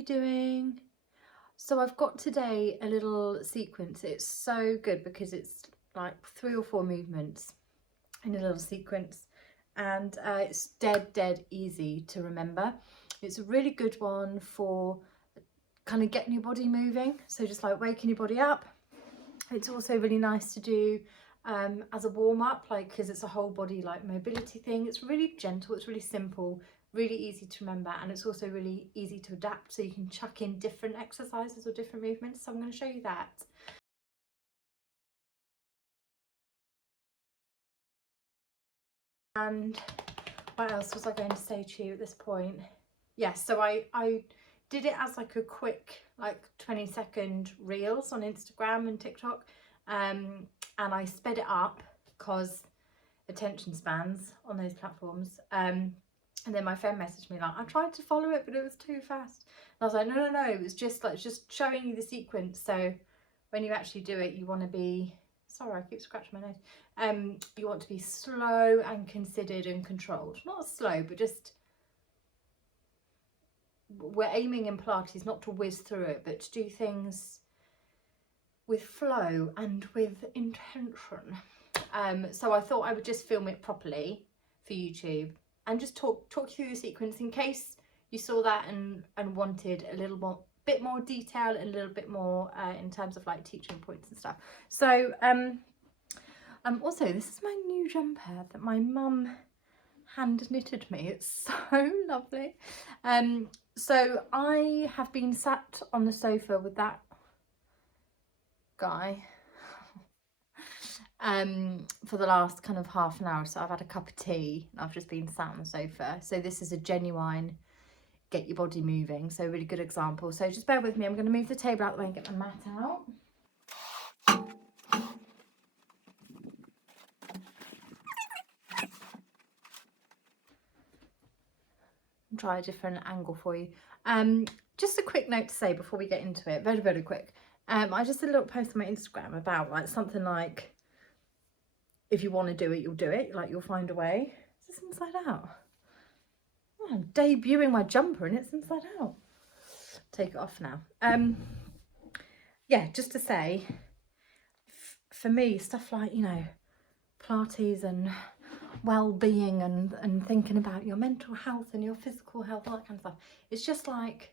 you doing? So I've got today a little sequence. It's so good because it's like 3 or 4 movements in a little sequence, and it's dead easy to remember. It's a really good one for kind of getting your body moving, so just like waking your body up. It's also really nice to do as a warm-up, like because it's a whole body like mobility thing. It's really gentle, it's really simple, really easy to remember, and it's also really easy to adapt, so you can chuck in different exercises or different movements. So I'm going to show you that. And what else was I going to say to you at this point? Yes, so I did it as like a quick like 20-second reels on Instagram and TikTok, and I sped it up because attention spans on those platforms. And then my friend messaged me like, I tried to follow it but it was too fast. And I was like, no, it was just like just showing you the sequence, so when you actually do it you want to be, sorry I keep scratching my nose, you want to be slow and considered and controlled. Not slow, but just, we're aiming in Pilates not to whiz through it, but to do things with flow and with intention. So I thought I would just film it properly for YouTube and just talk you through the sequence in case you saw that and wanted a little bit more detail and a little bit more in terms of like teaching points and stuff. So also this is my new jumper that my mum hand knitted me. It's so lovely. So I have been sat on the sofa with that guy for the last kind of half an hour. So I've had a cup of tea and I've just been sat on the sofa. So this is a genuine get your body moving, so really good example. So just bear with me, I'm going to move the table out the way and get my mat out. Try a different angle for you. Just a quick note to say before we get into it, very quick. I just did a little post on my Instagram about like something like, if you want to do it, you'll do it, like you'll find a way. Is this inside out? Oh, I'm debuting my jumper and it's inside out. Take it off now. Yeah, just to say, for me, stuff like, you know, Pilates and well-being and thinking about your mental health and your physical health, all that kind of stuff, it's just like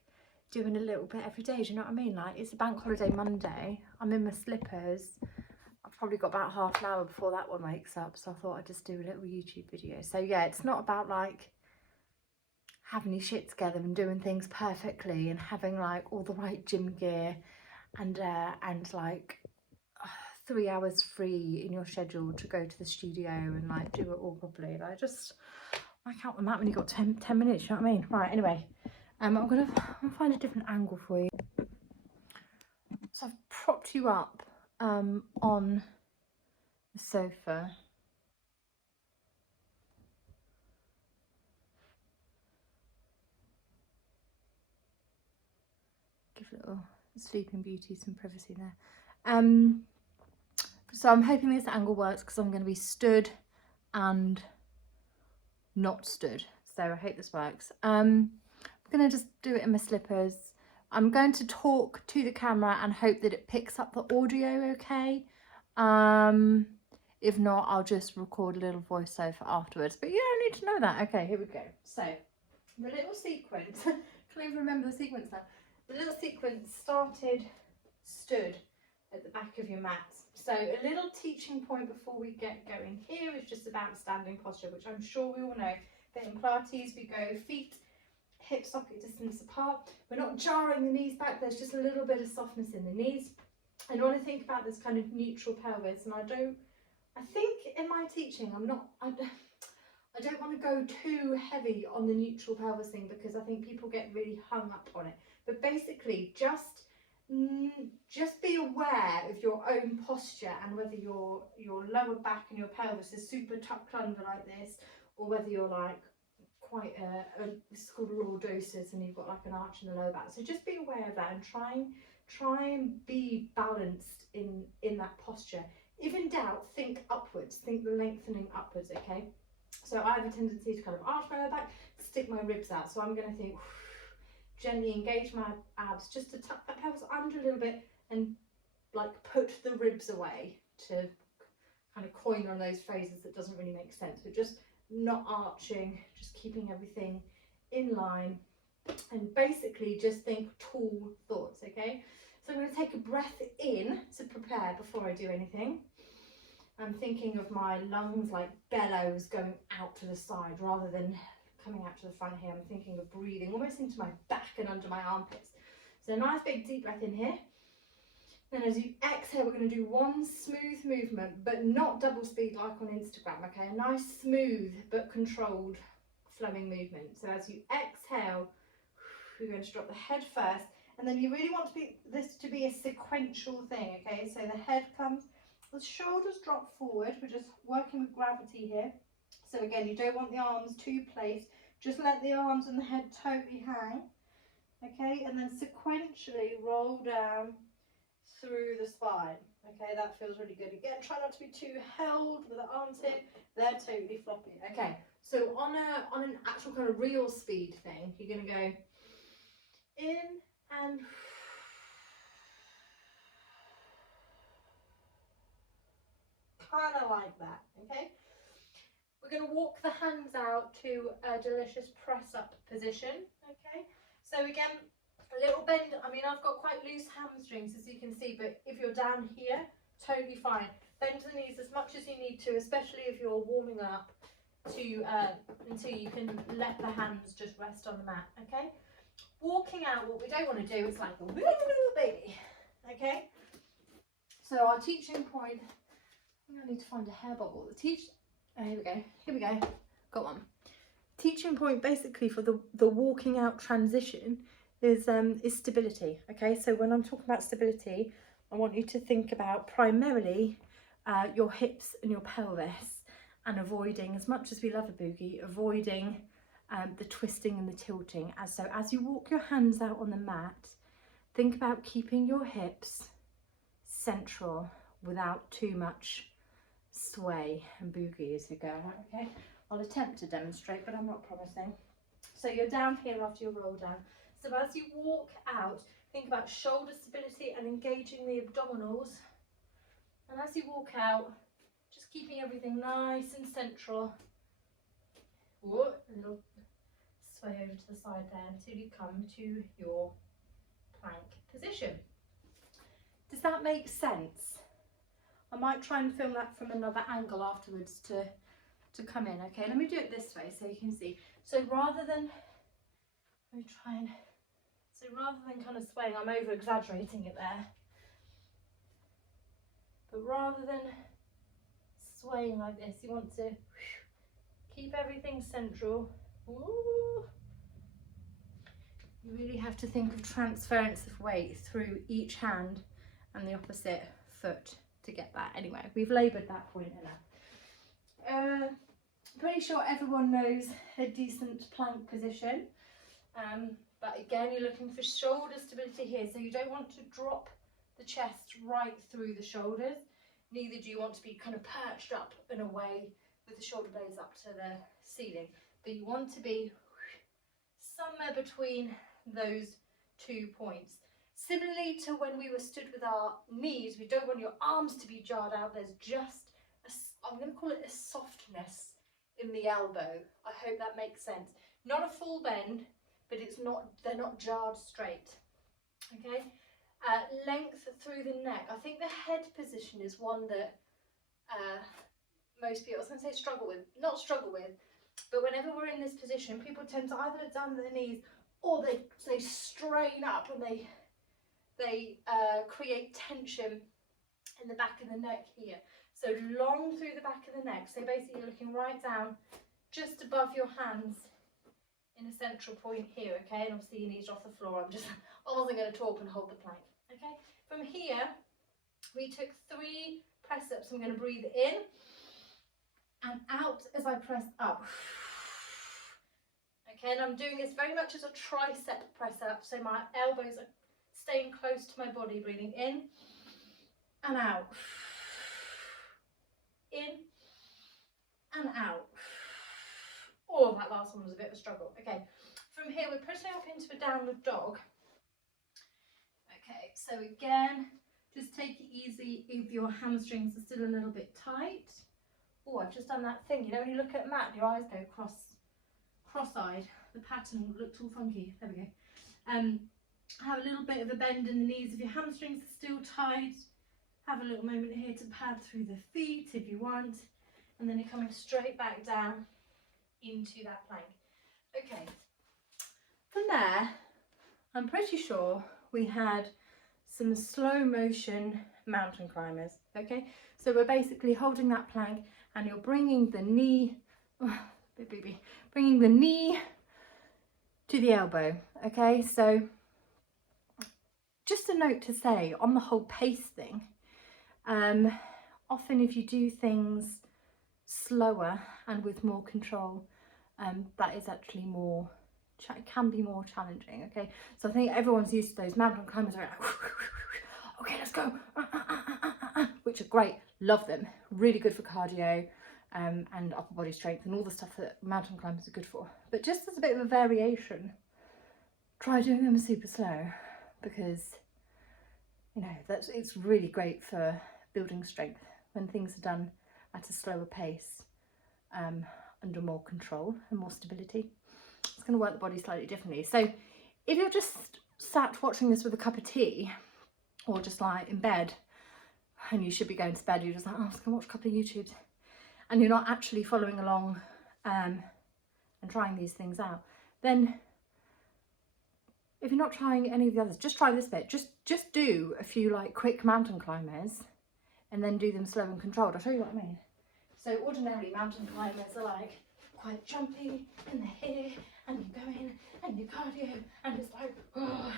doing a little bit every day. Do you know what I mean? Like, it's a bank holiday Monday, I'm in my slippers, I've probably got about half an hour before that one wakes up, so I thought I'd just do a little YouTube video. So yeah, it's not about like having your shit together and doing things perfectly and having like all the right gym gear and like 3 hours free in your schedule to go to the studio and like do it all properly. Like, just whack out the mat when you've got 10 minutes, you know what I mean? Right, anyway, I'm gonna find a different angle for you. So I've propped you up on the sofa. Give little Sleeping Beauty some privacy there. So I'm hoping this angle works because I'm going to be stood and not stood. So I hope this works. I'm going to just do it in my slippers. I'm going to talk to the camera and hope that it picks up the audio okay. If not, I'll just record a little voiceover afterwards. But you don't need to know that. Okay, here we go. So the little sequence, can't even remember the sequence now. The little sequence started stood at the back of your mat. So a little teaching point before we get going here is just about standing posture, which I'm sure we all know. But in Pilates we go feet hip socket distance apart. We're not jarring the knees back, there's just a little bit of softness in the knees. And I want to think about this kind of neutral pelvis, and I think in my teaching I don't want to go too heavy on the neutral pelvis thing because I think people get really hung up on it. But basically just be aware of your own posture and whether your lower back and your pelvis is super tucked under like this, or whether you're like quite this is called lordosis and you've got like an arch in the lower back. So just be aware of that and try and be balanced in that posture. If in doubt, think upwards, think lengthening upwards, okay? So I have a tendency to kind of arch my lower back, stick my ribs out. So I'm going to think gently engage my abs just to tuck that pelvis under a little bit and like put the ribs away, to kind of coin one of those phrases that doesn't really make sense, but just not arching, just keeping everything in line, and basically just think tall thoughts, okay? So I'm going to take a breath in to prepare before I do anything. I'm thinking of my lungs like bellows going out to the side rather than coming out to the front here. I'm thinking of breathing almost into my back and under my armpits. So a nice big deep breath in here. Then as you exhale, we're going to do one smooth movement, but not double speed like on Instagram, okay? A nice smooth but controlled flowing movement. So as you exhale, we're going to drop the head first, and then you really want this to be a sequential thing, okay? So the head comes, the shoulders drop forward. We're just working with gravity here. So again, you don't want the arms too placed. Just let the arms and the head totally hang, okay? And then sequentially roll down through the spine. Okay, that feels really good. Again, try not to be too held with the arms here. They're totally floppy. Okay, so on an actual kind of real speed thing, you're going to go in and kind of like that. Okay, we're going to walk the hands out to a delicious press up position. Okay, so again, a little bend. I mean, I've got quite loose hamstrings, as you can see, but if you're down here, totally fine. Bend the knees as much as you need to, especially if you're warming up, to until you can let the hands just rest on the mat. Okay, walking out, what we don't want to do is like a woo baby. Okay, so our teaching point, I need to find a hair bubble. Here we go, got one. Teaching point basically for the walking out transition is stability. Okay, so when I'm talking about stability, I want you to think about primarily your hips and your pelvis, and avoiding, as much as we love a boogie, avoiding the twisting and the tilting. As you walk your hands out on the mat, think about keeping your hips central without too much sway and boogie as you go. Okay, I'll attempt to demonstrate, but I'm not promising. So you're down here after your roll down. So as you walk out, think about shoulder stability and engaging the abdominals. And as you walk out, just keeping everything nice and central. Whoa, a little sway over to the side there until you come to your plank position. Does that make sense? I might try and film that from another angle afterwards to come in. Okay, let me do it this way so you can see. So rather than kind of swaying, I'm over exaggerating it there, but rather than swaying like this, you want to keep everything central. Ooh. You really have to think of transference of weight through each hand and the opposite foot to get that. Anyway, we've laboured that point enough. Pretty sure everyone knows a decent plank position, but again, you're looking for shoulder stability here, so you don't want to drop the chest right through the shoulders, neither do you want to be kind of perched up and away with the shoulder blades up to the ceiling, but you want to be somewhere between those 2 points. Similarly to when we were stood with our knees, we don't want your arms to be jarred out. There's just I'm going to call it a softness in the elbow. I hope that makes sense. Not a full bend, but they're not jarred straight. Okay, length through the neck. I think the head position is one that most people, I was going to say not struggle with, but whenever we're in this position, people tend to either look down at their knees or they strain up and they create tension in the back of the neck here. So long through the back of the neck. So basically you're looking right down just above your hands in a central point here, okay? And obviously your knees are off the floor. I wasn't going to talk and hold the plank, okay? From here, we took 3 press-ups. I'm going to breathe in and out as I press up. Okay, and I'm doing this very much as a tricep press-up, so my elbows are staying close to my body, breathing in and out. In and out. Oh, that last one was a bit of a struggle. Okay, From here, we're pushing up into a downward dog. Okay, so again, just take it easy if your hamstrings are still a little bit tight. Oh, I've just done that thing. You know, when you look at a mat, your eyes go cross-eyed. The pattern looked all funky. There we go. Have a little bit of a bend in the knees if your hamstrings are still tight. Have a little moment here to pad through the feet if you want. And then you're coming straight back down into that plank. Okay. From there, I'm pretty sure we had some slow motion mountain climbers. Okay, so we're basically holding that plank and you're bringing the knee, bringing the knee to the elbow. Okay, so just a note to say on the whole pace thing, often if you do things slower and with more control, that is actually more, can be more challenging. Okay, so I think everyone's used to those mountain climbers are like, okay, let's go, which are great, love them, really good for cardio and upper body strength and all the stuff that mountain climbers are good for. But just as a bit of a variation, try doing them super slow, because you know it's really great for building strength when things are done at a slower pace, under more control and more stability. It's going to work the body slightly differently. So if you're just sat watching this with a cup of tea, or just like in bed and you should be going to bed, you're just like, oh, I'm just going to watch a couple of YouTubes, and you're not actually following along and trying these things out, then if you're not trying any of the others, just try this bit. Just do a few like quick mountain climbers and then do them slow and controlled. I'll show you what I mean. So ordinarily mountain climbers are like quite jumpy and they're here and you're going and you're cardio and it's like, oh.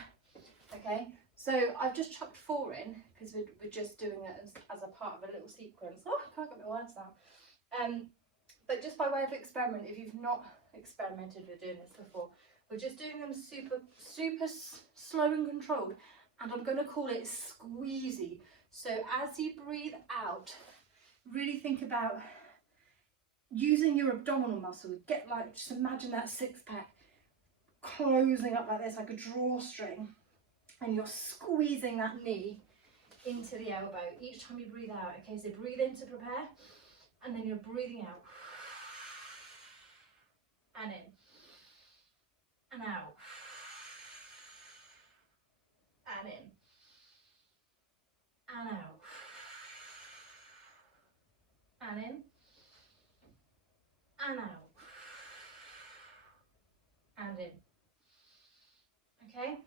Okay, so I've just chucked 4 in because we're just doing it as a part of a little sequence. Oh, I can't get my words out. But just by way of experiment, if you've not experimented with doing this before, we're just doing them super slow and controlled, and I'm going to call it squeezy. So as you breathe out, really think about using your abdominal muscles. Get like, just imagine that 6-pack closing up like this, like a drawstring, and you're squeezing that knee into the elbow each time you breathe out. Okay, so breathe in to prepare, and then you're breathing out, and in, and out, and in, and out, and in, and out, and in. Okay,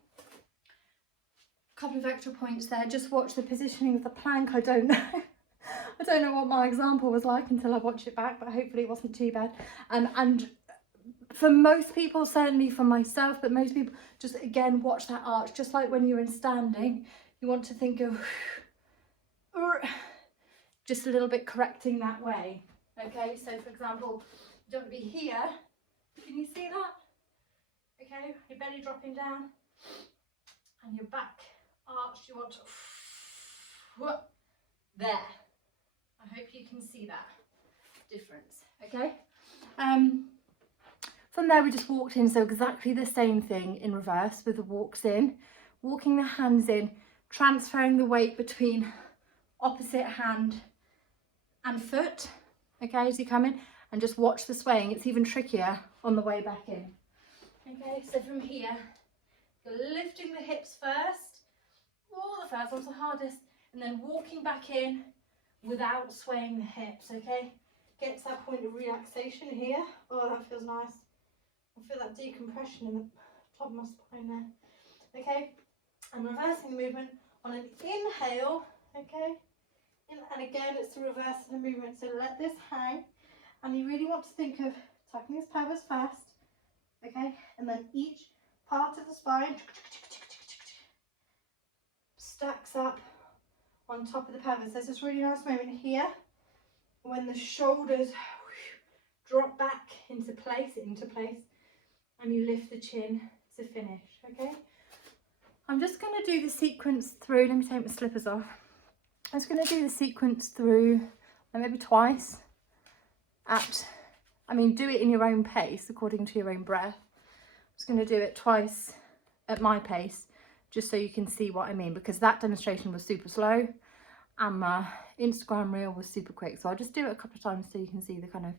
a couple of extra points there. Just watch the positioning of the plank. I don't know what my example was like until I watch it back, but hopefully it wasn't too bad. And for most people, certainly for myself, but most people, just again watch that arch. Just like when you're in standing, you want to think of just a little bit correcting that way. Okay, so for example, you don't want to be here. Can you see that? Okay, your belly dropping down and your back arched. You want to there. I hope you can see that difference. Okay. From there we just walked in, so exactly the same thing in reverse with the walks in, walking the hands in, transferring the weight between opposite hand and foot, okay, as you come in, and just watch the swaying. It's even trickier on the way back in. Okay, so from here, you're lifting the hips first, the first one's the hardest, and then walking back in without swaying the hips, okay? Get to that point of relaxation here. Oh, that feels nice. I feel that decompression in the top of my spine there. Okay, I'm reversing the movement on an inhale, okay? And again, it's the reverse of the movement, so let this hang. And you really want to think of tucking this pelvis first, okay? And then each part of the spine stacks up on top of the pelvis. There's this really nice moment here when the shoulders drop back into place, and you lift the chin to finish, okay? I'm just going to do the sequence through. Let me take my slippers off. I'm just going to do the sequence through maybe twice do it in your own pace according to your own breath. I'm just going to do it twice at my pace, just so you can see what I mean, because that demonstration was super slow and my Instagram reel was super quick. So I'll just do it a couple of times so you can see the kind of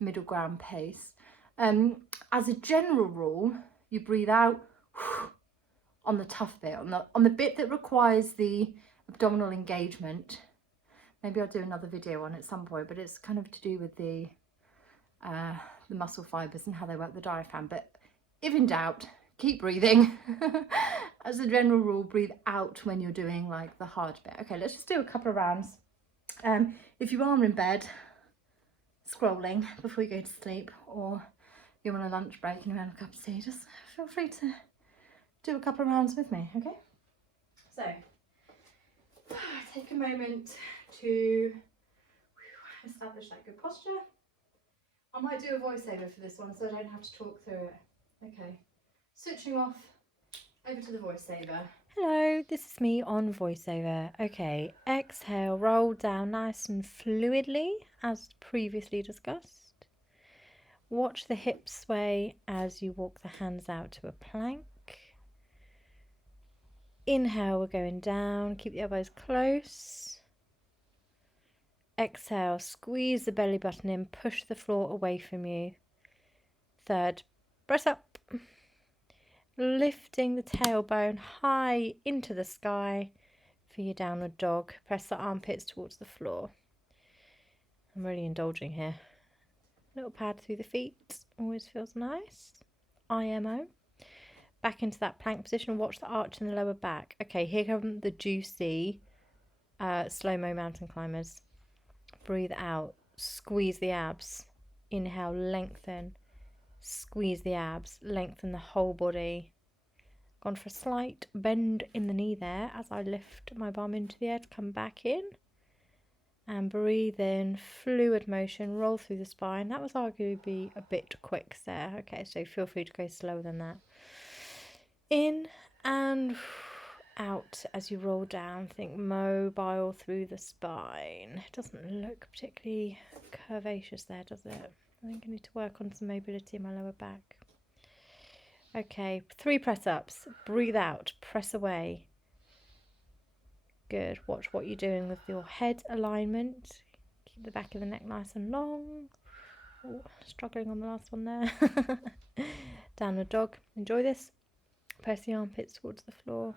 middle ground pace. As a general rule, you breathe out on the tough bit, on the bit that requires the abdominal engagement. Maybe I'll do another video on it at some point, but it's kind of to do with the muscle fibers and how they work the diaphragm. But if in doubt, keep breathing. As a general rule, breathe out when you're doing like the hard bit. Okay, let's just do a couple of rounds. If you are in bed scrolling before you go to sleep, or you're on a lunch break and you're having a cup of tea, just feel free to do a couple of rounds with me, okay? So take a moment to establish that good posture. I might do a voiceover for this one so I don't have to talk through it. Okay, switching off, over to the voiceover. Hello, this is me on voiceover. Okay, exhale, roll down nice and fluidly as previously discussed. Watch the hips sway as you walk the hands out to a plank. Inhale, we're going down, keep the elbows close. Exhale, squeeze the belly button in, push the floor away from you. Third, press up. Lifting the tailbone high into the sky for your downward dog. Press the armpits towards the floor. I'm really indulging here. Little pad through the feet, always feels nice. IMO. Back into that plank position, watch the arch in the lower back. Okay, here come the juicy slow-mo mountain climbers. Breathe out, squeeze the abs. Inhale, lengthen. Squeeze the abs, lengthen the whole body. Gone for a slight bend in the knee there as I lift my bum into the air to come back in. And breathe in, fluid motion, roll through the spine. That was arguably a bit quick there. Okay, so feel free to go slower than that. In and out as you roll down. Think mobile through the spine. It doesn't look particularly curvaceous there, does it? I think I need to work on some mobility in my lower back. Okay, 3 press-ups. Breathe out, press away. Good. Watch what you're doing with your head alignment. Keep the back of the neck nice and long. Oh, struggling on the last one there. Downward dog. Enjoy this. Press the armpits towards the floor.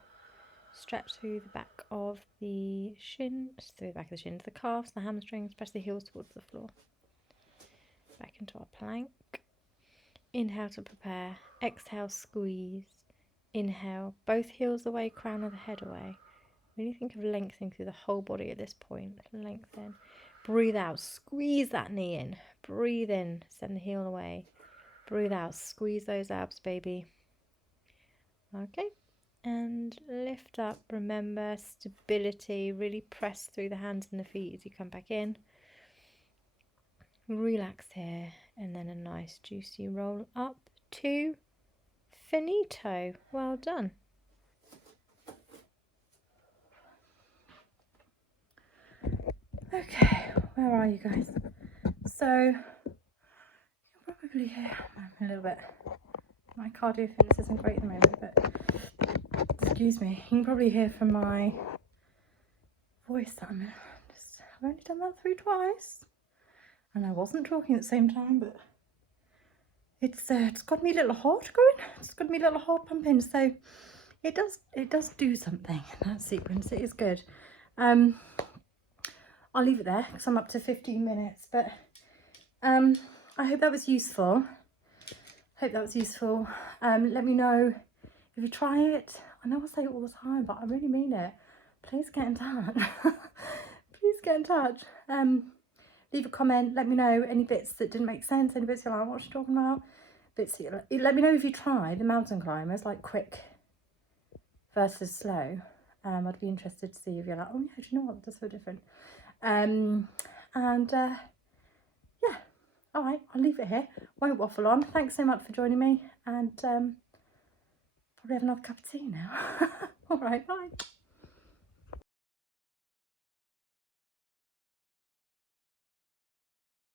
Stretch through the back of the shins, through the back of the shins, the calves, the hamstrings. Press the heels towards the floor. Back into our plank. Inhale to prepare. Exhale, squeeze. Inhale, both heels away, crown of the head away. Really think of lengthening through the whole body at this point. Lengthen. Breathe out, squeeze that knee in. Breathe in, send the heel away. Breathe out, squeeze those abs, baby. Okay, and lift up. Remember, stability. Really press through the hands and the feet as you come back in. Relax here, and then a nice juicy roll up to finito. Well done. Okay, where are you guys? So you can probably hear a little bit. My cardio fitness isn't great at the moment, but excuse me. You can probably hear from my voice that I've only done that through twice. And I wasn't talking at the same time, but it's got me a little heart going. It's got me a little heart pumping. So it does do something in that sequence. It is good. I'll leave it there because I'm up to 15 minutes. But I hope that was useful. Let me know if you try it. I know I say it all the time, but I really mean it. Please get in touch. Please get in touch. Leave a comment, let me know any bits that didn't make sense, any bits you're like, what you talking about? Let me know if you try the mountain climbers, like quick versus slow. I'd be interested to see if you're like, oh yeah, do you know what, that does feel different. Yeah, all right, I'll leave it here. Won't waffle on. Thanks so much for joining me, and probably have another cup of tea now. All right, bye.